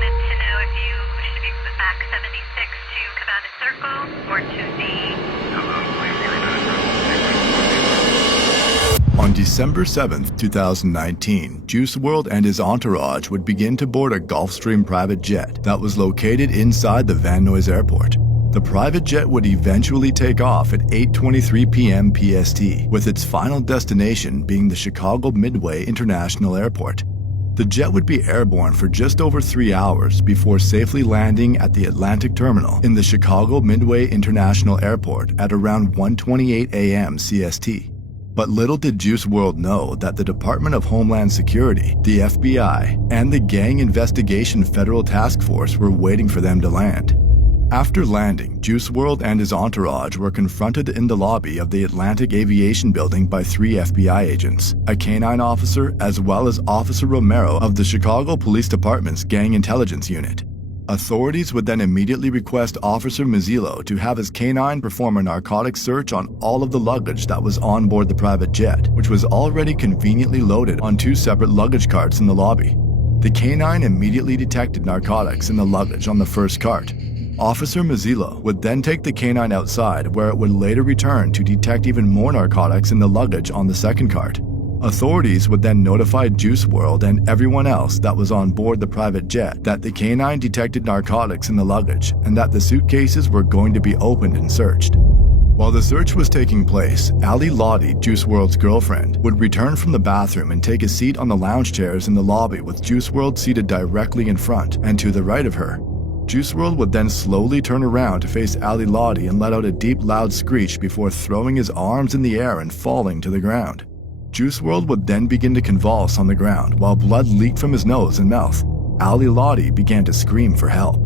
wanted to know if you should be put back 76 to Cabana Circle or to the... On December 7th, 2019, Juice Wrld and his entourage would begin to board a Gulfstream private jet that was located inside the Van Nuys Airport. The private jet would eventually take off at 8:23 p.m. PST, with its final destination being the Chicago Midway International Airport. The jet would be airborne for just over 3 hours before safely landing at the Atlantic Terminal in the Chicago Midway International Airport at around 1:28 a.m. CST. But little did Juice Wrld know that the Department of Homeland Security, the FBI, and the Gang Investigation Federal Task Force were waiting for them to land. After landing, Juice Wrld and his entourage were confronted in the lobby of the Atlantic Aviation Building by 3 FBI agents, a canine officer, as well as Officer Romero of the Chicago Police Department's Gang Intelligence Unit. Authorities would then immediately request Officer Mazzillo to have his canine perform a narcotics search on all of the luggage that was on board the private jet, which was already conveniently loaded on 2 separate luggage carts in the lobby. The canine immediately detected narcotics in the luggage on the first cart. Officer Mazzillo would then take the canine outside, where it would later return to detect even more narcotics in the luggage on the second cart. Authorities would then notify Juice Wrld and everyone else that was on board the private jet that the canine detected narcotics in the luggage and that the suitcases were going to be opened and searched. While the search was taking place, Ali Lottie, Juice Wrld's girlfriend, would return from the bathroom and take a seat on the lounge chairs in the lobby with Juice Wrld seated directly in front and to the right of her. Juice Wrld would then slowly turn around to face Ali Lottie and let out a deep loud screech before throwing his arms in the air and falling to the ground. Juice Wrld would then begin to convulse on the ground while blood leaked from his nose and mouth. Ali Lottie began to scream for help.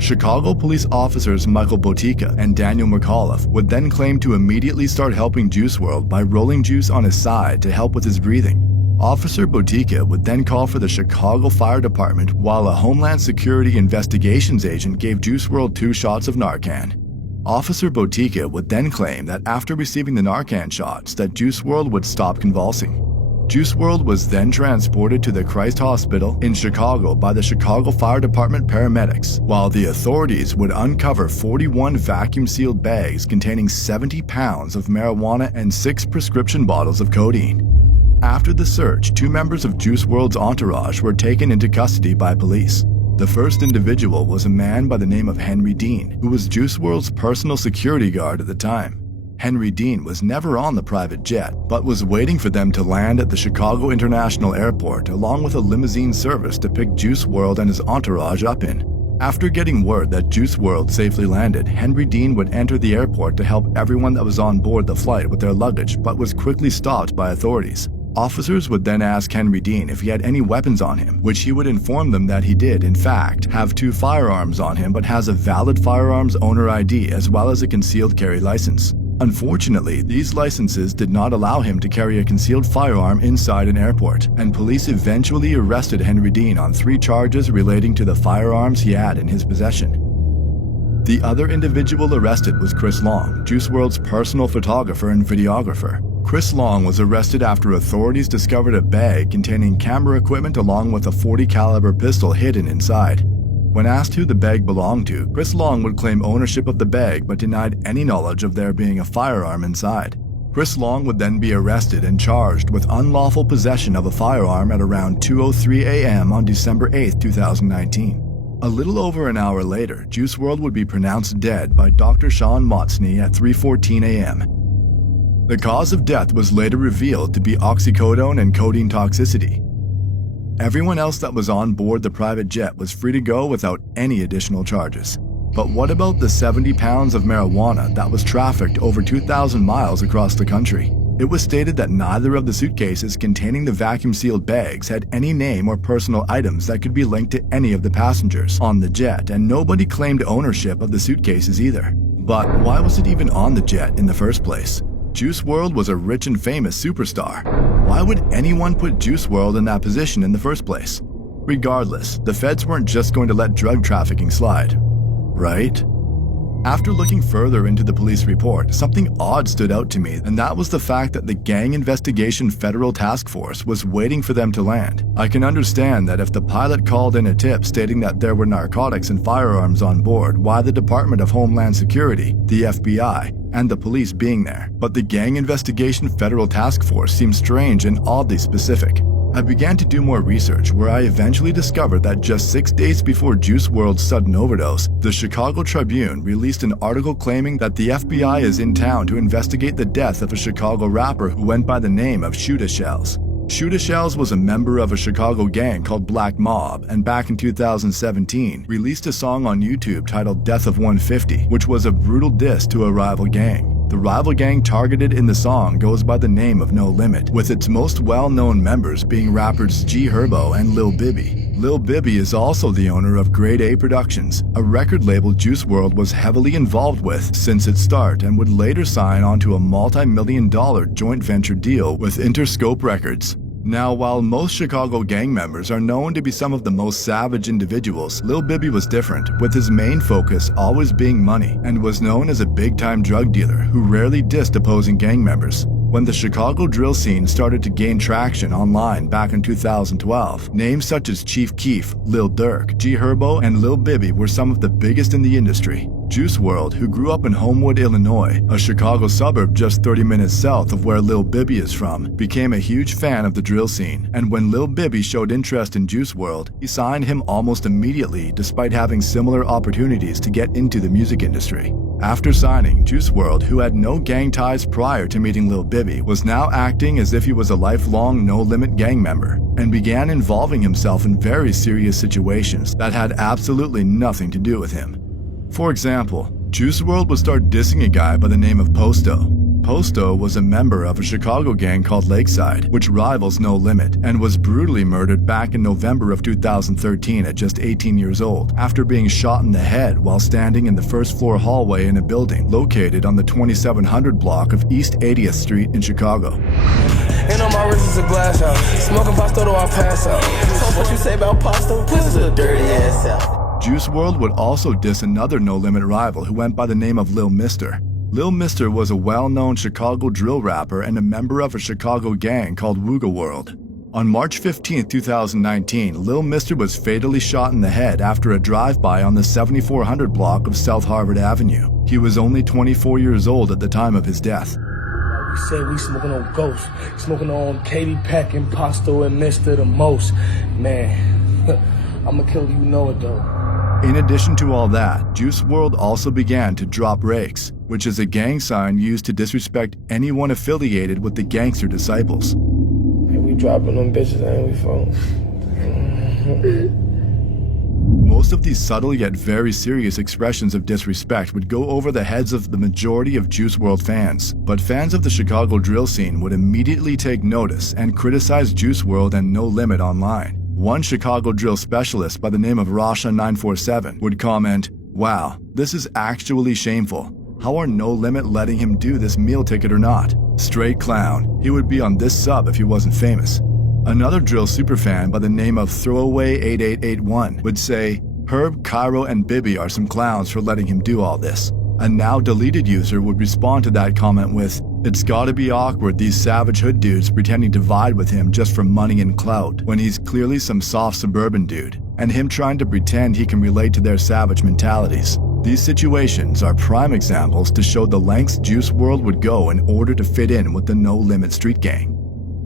Chicago police officers Michael Botica and Daniel McAuliffe would then claim to immediately start helping Juice Wrld by rolling Juice on his side to help with his breathing. Officer Botica would then call for the Chicago Fire Department while a Homeland Security Investigations agent gave Juice Wrld 2 shots of Narcan. Officer Botica would then claim that after receiving the Narcan shots that Juice Wrld would stop convulsing. Juice Wrld was then transported to the Christ Hospital in Chicago by the Chicago Fire Department paramedics, while the authorities would uncover 41 vacuum-sealed bags containing 70 pounds of marijuana and 6 prescription bottles of codeine. After the search, 2 members of Juice Wrld's entourage were taken into custody by police. The first individual was a man by the name of Henry Dean, who was Juice Wrld's personal security guard at the time. Henry Dean was never on the private jet, but was waiting for them to land at the Chicago International Airport along with a limousine service to pick Juice Wrld and his entourage up in. After getting word that Juice Wrld safely landed, Henry Dean would enter the airport to help everyone that was on board the flight with their luggage, but was quickly stopped by authorities. Officers would then ask Henry Dean if he had any weapons on him, which he would inform them that he did, in fact, have 2 firearms on him but has a valid firearms owner ID as well as a concealed carry license. Unfortunately, these licenses did not allow him to carry a concealed firearm inside an airport, and police eventually arrested Henry Dean on 3 charges relating to the firearms he had in his possession. The other individual arrested was Chris Long, Juice Wrld's personal photographer and videographer. Chris Long was arrested after authorities discovered a bag containing camera equipment along with a .40 caliber pistol hidden inside. When asked who the bag belonged to, Chris Long would claim ownership of the bag but denied any knowledge of there being a firearm inside. Chris Long would then be arrested and charged with unlawful possession of a firearm at around 2:03 a.m. on December 8, 2019. A little over an hour later, Juice Wrld would be pronounced dead by Dr. Sean Motsney at 3:14 a.m. The cause of death was later revealed to be oxycodone and codeine toxicity. Everyone else that was on board the private jet was free to go without any additional charges. But what about the 70 pounds of marijuana that was trafficked over 2,000 miles across the country? It was stated that neither of the suitcases containing the vacuum-sealed bags had any name or personal items that could be linked to any of the passengers on the jet, and nobody claimed ownership of the suitcases either. But why was it even on the jet in the first place? Juice Wrld was a rich and famous superstar. Why would anyone put Juice Wrld in that position in the first place? Regardless, the feds weren't just going to let drug trafficking slide, right? After looking further into the police report, something odd stood out to me, and that was the fact that the Gang Investigation Federal Task Force was waiting for them to land. I can understand that if the pilot called in a tip stating that there were narcotics and firearms on board, why the Department of Homeland Security, the FBI, and the police being there. But the Gang Investigation Federal Task Force seemed strange and oddly specific. I began to do more research, where I eventually discovered that just 6 days before Juice WRLD's sudden overdose, the Chicago Tribune released an article claiming that the FBI is in town to investigate the death of a Chicago rapper who went by the name of Shoota Shells. Shoota Shells was a member of a Chicago gang called Black Mob, and back in 2017 released a song on YouTube titled Death of 150, which was a brutal diss to a rival gang. The rival gang targeted in the song goes by the name of No Limit, with its most well-known members being rappers G Herbo and Lil Bibby. Lil Bibby is also the owner of Grade A Productions, a record label Juice WRLD was heavily involved with since its start and would later sign onto a multi-million-dollar joint venture deal with Interscope Records. Now, while most Chicago gang members are known to be some of the most savage individuals, Lil Bibby was different, with his main focus always being money, and was known as a big-time drug dealer who rarely dissed opposing gang members. When the Chicago drill scene started to gain traction online back in 2012, names such as Chief Keef, Lil Durk, G Herbo, and Lil Bibby were some of the biggest in the industry. Juice WRLD, who grew up in Homewood, Illinois, a Chicago suburb just 30 minutes south of where Lil Bibby is from, became a huge fan of the drill scene, and when Lil Bibby showed interest in Juice WRLD, he signed him almost immediately despite having similar opportunities to get into the music industry. After signing, Juice WRLD, who had no gang ties prior to meeting Lil Bibby, was now acting as if he was a lifelong No Limit gang member, and began involving himself in very serious situations that had absolutely nothing to do with him. For example, Juice WRLD would start dissing a guy by the name of Posto. Posto was a member of a Chicago gang called Lakeside, which rivals No Limit, and was brutally murdered back in November of 2013 at just 18 years old, after being shot in the head while standing in the first-floor hallway in a building located on the 2700 block of East 80th Street in Chicago. And on my wrist is a glass house. Smoking Pasto till I pass out. So what you say about Pasto? This is a dirty ass out. Juice WRLD would also diss another No Limit rival who went by the name of Lil Mister. Lil Mister was a well-known Chicago drill rapper and a member of a Chicago gang called Wooga World. On March 15, 2019, Lil Mister was fatally shot in the head after a drive-by on the 7400 block of South Harvard Avenue. He was only 24 years old at the time of his death. We said we smoking on Ghost, smoking on Katie Peck and Pasto and Mister the most. Man, I'ma kill you know it though. In addition to all that, Juice WRLD also began to drop rakes, which is a gang sign used to disrespect anyone affiliated with the Gangster Disciples. Hey, we dropping them bitches, ain't we, folks? Most of these subtle yet very serious expressions of disrespect would go over the heads of the majority of Juice WRLD fans, but fans of the Chicago drill scene would immediately take notice and criticize Juice WRLD and No Limit online. One Chicago drill specialist by the name of Rasha947 would comment, "Wow, this is actually shameful. How are No Limit letting him do this meal ticket or not? Straight clown. He would be on this sub if he wasn't famous." Another drill superfan by the name of Throwaway8881 would say, "Herb, Cairo, and Bibby are some clowns for letting him do all this." A now deleted user would respond to that comment with, "It's gotta be awkward these savage hood dudes pretending to vibe with him just for money and clout, when he's clearly some soft suburban dude, and him trying to pretend he can relate to their savage mentalities." These situations are prime examples to show the lengths Juice WRLD would go in order to fit in with the No Limit street gang.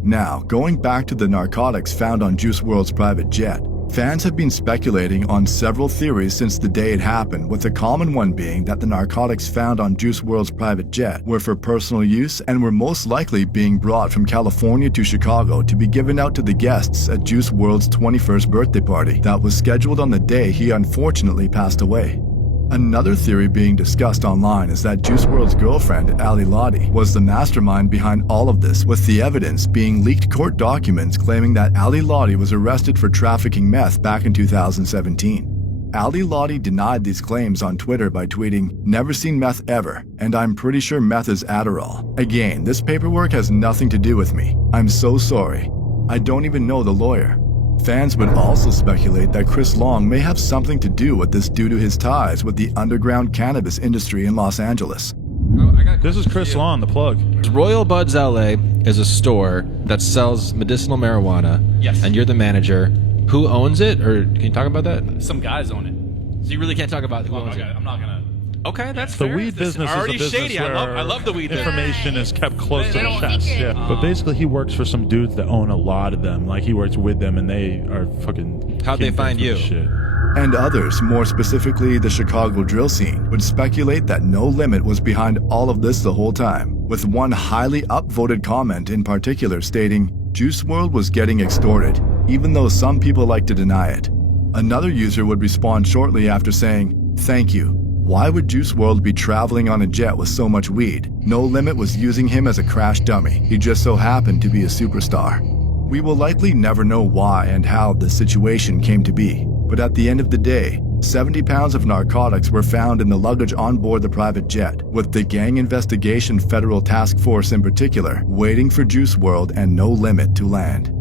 Now, going back to the narcotics found on Juice WRLD's private jet, fans have been speculating on several theories since the day it happened, with the common one being that the narcotics found on Juice WRLD's private jet were for personal use and were most likely being brought from California to Chicago to be given out to the guests at Juice WRLD's 21st birthday party that was scheduled on the day he unfortunately passed away. Another theory being discussed online is that Juice WRLD's girlfriend, Ali Lottie, was the mastermind behind all of this, with the evidence being leaked court documents claiming that Ali Lottie was arrested for trafficking meth back in 2017. Ali Lottie denied these claims on Twitter by tweeting, "Never seen meth ever, and I'm pretty sure meth is Adderall. Again, this paperwork has nothing to do with me. I'm so sorry. I don't even know the lawyer." Fans would also speculate that Chris Long may have something to do with this due to his ties with the underground cannabis industry in Los Angeles. This is Chris Long, the plug. Royal Buds LA is a store that sells medicinal marijuana. Yes. And you're the manager. Who owns it? Or can you talk about that? Some guys own it. So you really can't talk about who owns it? I'm not gonna. Okay, that's The fair. weed business is a already business shady. where I love the weed business. information is kept close to They the don't chest. secret. Yeah. But basically, he works for some dudes that own a lot of them. Like, he works with them, and they are fucking... How'd they kingpins find for you? this shit. And others, more specifically the Chicago drill scene, would speculate that No Limit was behind all of this the whole time, with one highly upvoted comment in particular stating, Juice World was getting extorted, even though some people like to deny it. Another user would respond shortly after saying, thank you. Why would Juice World be traveling on a jet with so much weed? No Limit was using him as a crash dummy. He just so happened to be a superstar. We will likely never know why and how this situation came to be, but at the end of the day, 70 pounds of narcotics were found in the luggage on board the private jet, with the Gang Investigation Federal Task Force in particular waiting for Juice World and No Limit to land.